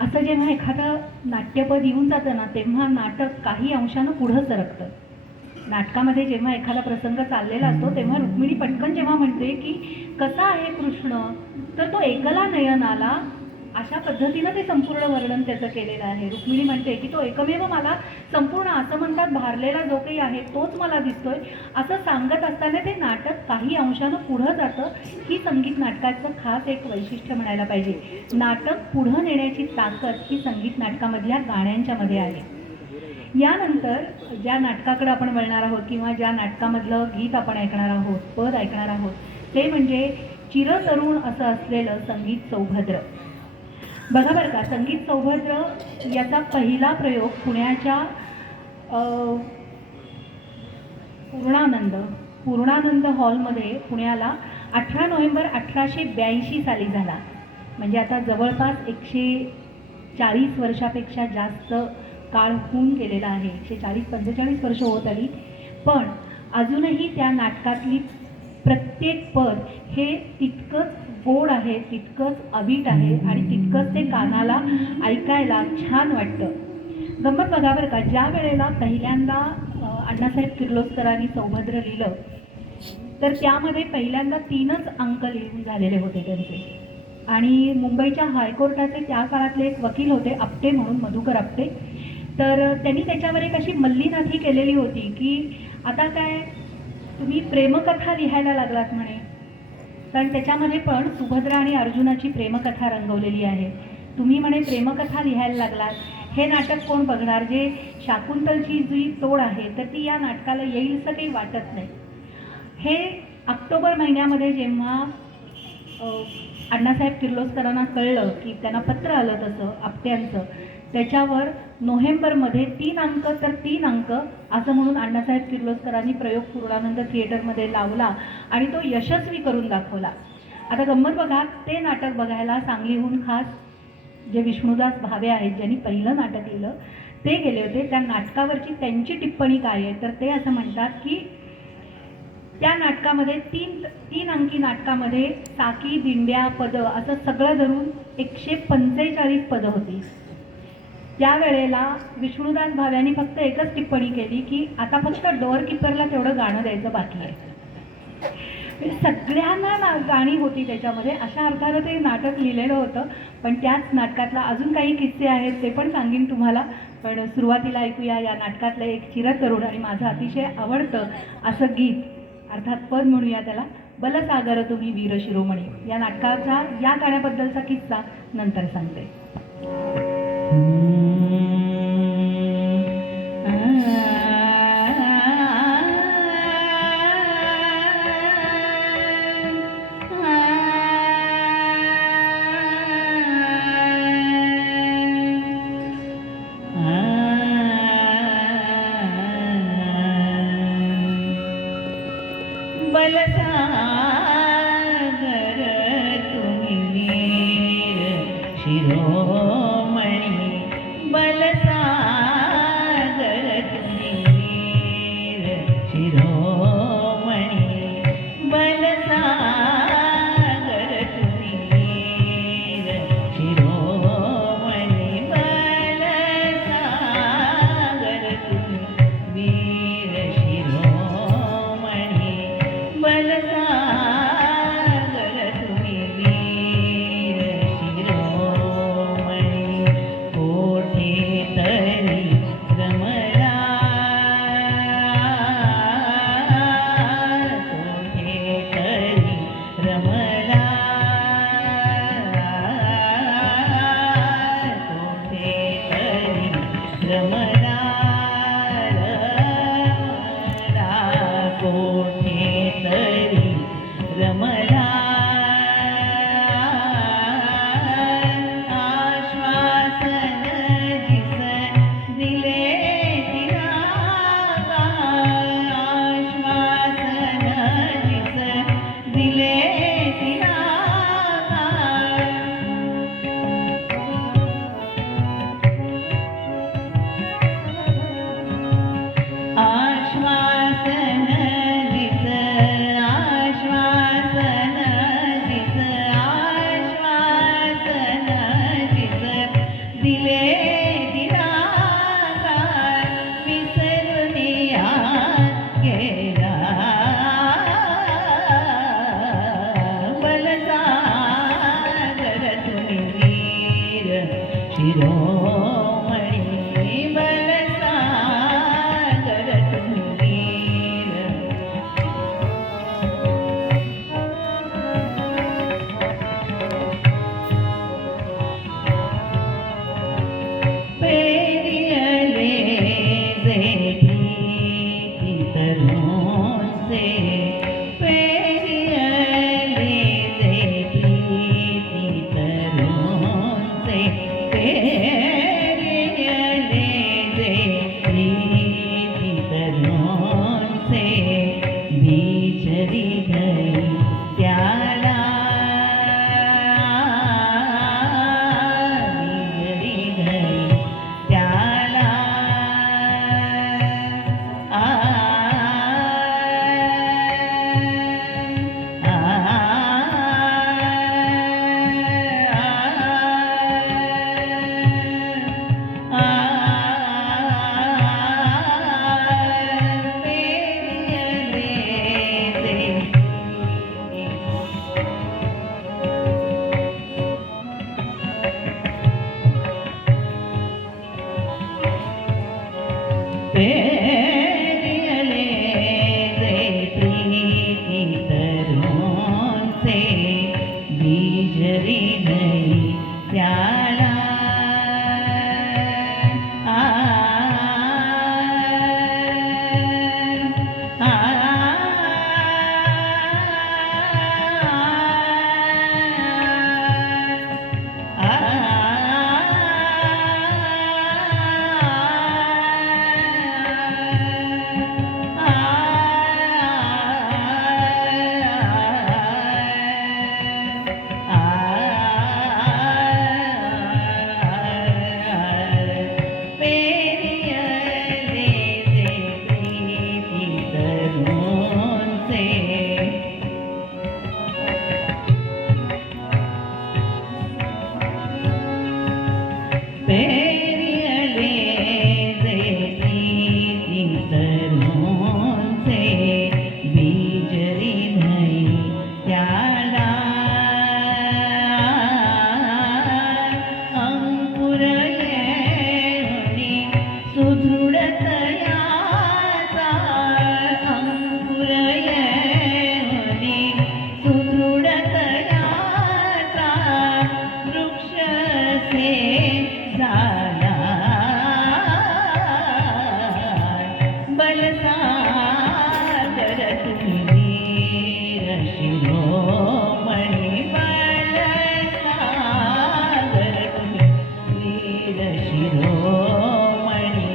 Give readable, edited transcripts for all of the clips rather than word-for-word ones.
असं जेव्हा एखादं नाट्यपद येऊन जातं ना, तेव्हा नाटक काही अंशानं पुढं सरकतं. नाटकामध्ये जेव्हा एखादा प्रसंग चाललेला असतो तेव्हा रुक्मिणी पटकन जेव्हा म्हणते की कसा आहे कृष्ण, तर तो एकला नयनाला, अशा पद्धतीनं ते संपूर्ण वर्णन त्याचं केलेलं आहे. रुक्मिणी म्हणते की तो एकमेव मला संपूर्ण, असं म्हणतात, भारलेला जो काही आहे तोच मला दिसतोय, असं सांगत असताना ते नाटक काही अंशानं पुढं जातं. ही संगीत नाटकाचं खास एक वैशिष्ट्य म्हणायला पाहिजे. नाटक पुढं नेण्याची ताकद ही संगीत नाटकामधल्या गाण्यांच्या मध्ये आहे. यानंतर ज्या नाटकाकडे आपण वळणार आहोत किंवा ज्या नाटकामधलं गीत आपण ऐकणार आहोत, पद ऐकणार आहोत, ते म्हणजे चिरतरुण असं असलेलं संगीत सौभद्र. बघा बरं का, संगीत सौभद्र याचा पहिला प्रयोग पुण्याच्या पूर्णानंद हॉलमध्ये पुण्याला 18 नोव्हेंबर 1882 साली झाला. म्हणजे आता जवळपास 140 वर्षापेक्षा जास्त काळ होऊन गेलेला आहे. 140-45 वर्ष होत आली, पण अजूनही त्या नाटकातली प्रत्येक पद हे तितकंच गोड आहे, तितकंच अवीट आहे आणि तितकंच ते कानाला ऐकायला छान वाटतं. गंमत बघा बरं का, ज्या वेळेला पहिल्यांदा अण्णासाहेब किर्लोस्करांनी सौभद्र लिहिलं, तर त्यामध्ये पहिल्यांदा 3च अंक लिहून झालेले होते त्यांचे. आणि मुंबईच्या हायकोर्टाचे त्या काळातले एक वकील होते, आपटे म्हणून, मधुकर आपटे. तर त्यांनी त्याच्यावर एक अशी मल्लीनाथी केलेली होती की आता काय तुम्ही प्रेमकथा लिहायला लागलात म्हणे, कारण त्याच्यामध्ये पण सुभद्रा आणि अर्जुनाची प्रेमकथा रंगवलेली आहे. तुम्ही म्हणे प्रेमकथा लिहायला लागलात, हे नाटक कोण बघणार? जे शाकुंतलची जी तोड आहे तर ती या नाटकाला येईल असं काही वाटत नाही. हे ऑक्टोबर महिन्यामध्ये जेव्हा अण्णासाहेब किर्लोस्करांना कळलं की त्यांना पत्र आलं तसं आपट्यांचं, त्याच्यावर नोव्हेंबरमध्ये 3 अंक तर 3 अंक असं म्हणून अण्णासाहेब किर्लोस्करांनी प्रयोग पूर्णानंद थिएटरमध्ये लावला आणि तो यशस्वी करून दाखवला. आता गंमत बघा, ते नाटक बघायला सांगलीहून खास जे विष्णुदास भावे आहेत, ज्यांनी पहिलं नाटक लिहिलं, ते गेले होते. त्या नाटकावरची त्यांची टिप्पणी काय आहे, तर ते असं म्हणतात की त्या नाटकामध्ये 3 अंकी नाटकामध्ये साकी, दिंड्या, पद असं सगळं धरून 145 पदं होती. त्यावेळेला विष्णुदास भाव्यांनी फक्त एकच टिप्पणी केली की आता फक्त डोअर किपरला तेवढं गाणं द्यायचं बाकी आहे. सगळ्यांना गाणी होती त्याच्यामध्ये, अशा अर्थानं ते नाटक लिहिलेलं होतं. पण त्याच नाटकातला अजून काही किस्से आहेत, ते पण सांगेन तुम्हाला. पण सुरुवातीला ऐकूया या नाटकातलं एक चिरतरुण आणि माझं अतिशय आवडतं असं गीत, अर्थात पद म्हणूया त्याला, बलसागर तुम्ही वीर शिरोमणी. या नाटकाचा, या गाण्याबद्दलचा किस्सा नंतर सांगते. बलसागर तुम्ही वीर शिरोमणी, बलसागर तुम्ही वीर शिरोमणी, बलसागर तुम्ही वीर शिरोमणी, बलसागर तुम्ही वीर शिरोमणी, बलसागर तुम्ही वीर शिरोमणी. शिरोमणी बलसागर तुम्ही वीर. पेरियले जे प्रीती तरुणसे, पेरियले जे प्रीती तरुणसे, पेरियले जे प्रीती तरुणसे, बिचरी गई त्याला, बिचरी गई त्याला. आ, आ, पेरियले जे प्रीती तरुणसे, बिजरी गई त्याला. आ, आ, पेरियले जे प्रीती तरुणसे. पेरियले जे प्रीती तरुणसे, बिजरी गई त्याला. अंकुर येऊनी सुदृढ तयाचा, अंकुर येऊनी सुदृढ तयाचा, वृक्ष से झाला बलसागर तुम्ही वीर. शिरोमणी बलसागर तुम्ही वीर. शिरोमणी.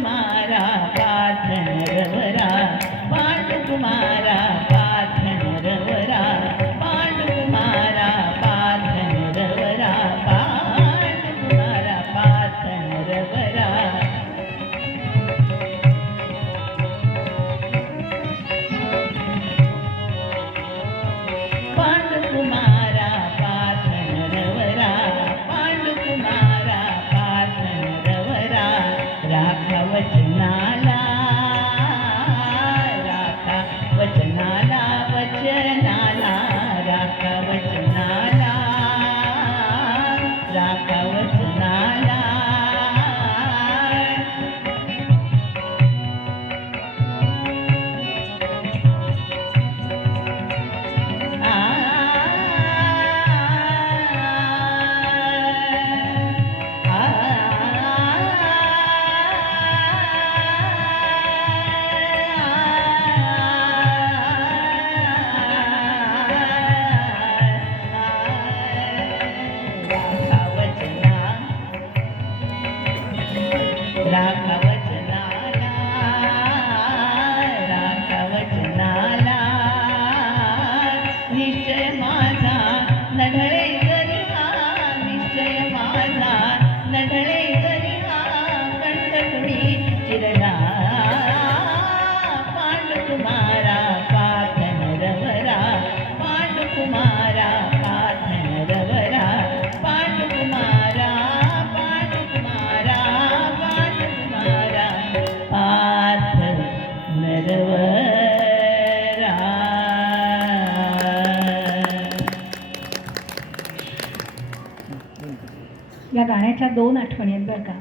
पांडुकुमारा पार्थ नरवरा पांडुकुमारा पार्थ नरवरा पांडुकुमारा पार्थ नरवरा पांडुकुमारा पार्थ नरवरा पांडुकुमारा पार्थ नरवरा पांडुकुमारा पार्थ नरवरा राखा वचनाला राखा वचनाला वचनाला राखा वचनाला राखा वचनाला राखा वचनाला राखा वचनाला निश्चय माझा नढळे करी हा निश्चय माझा नढळे करी हा कंठकुणी चिरला पांडुकुमारा पार्थ नरवरा पांडुकुमारा पार्थ नरवरा पांडुकुमारा पांडुकुमारा पांडुकुमारा पार्थ नरवरा या गाण्याच्या 2 आठवणी आहेत बरं का.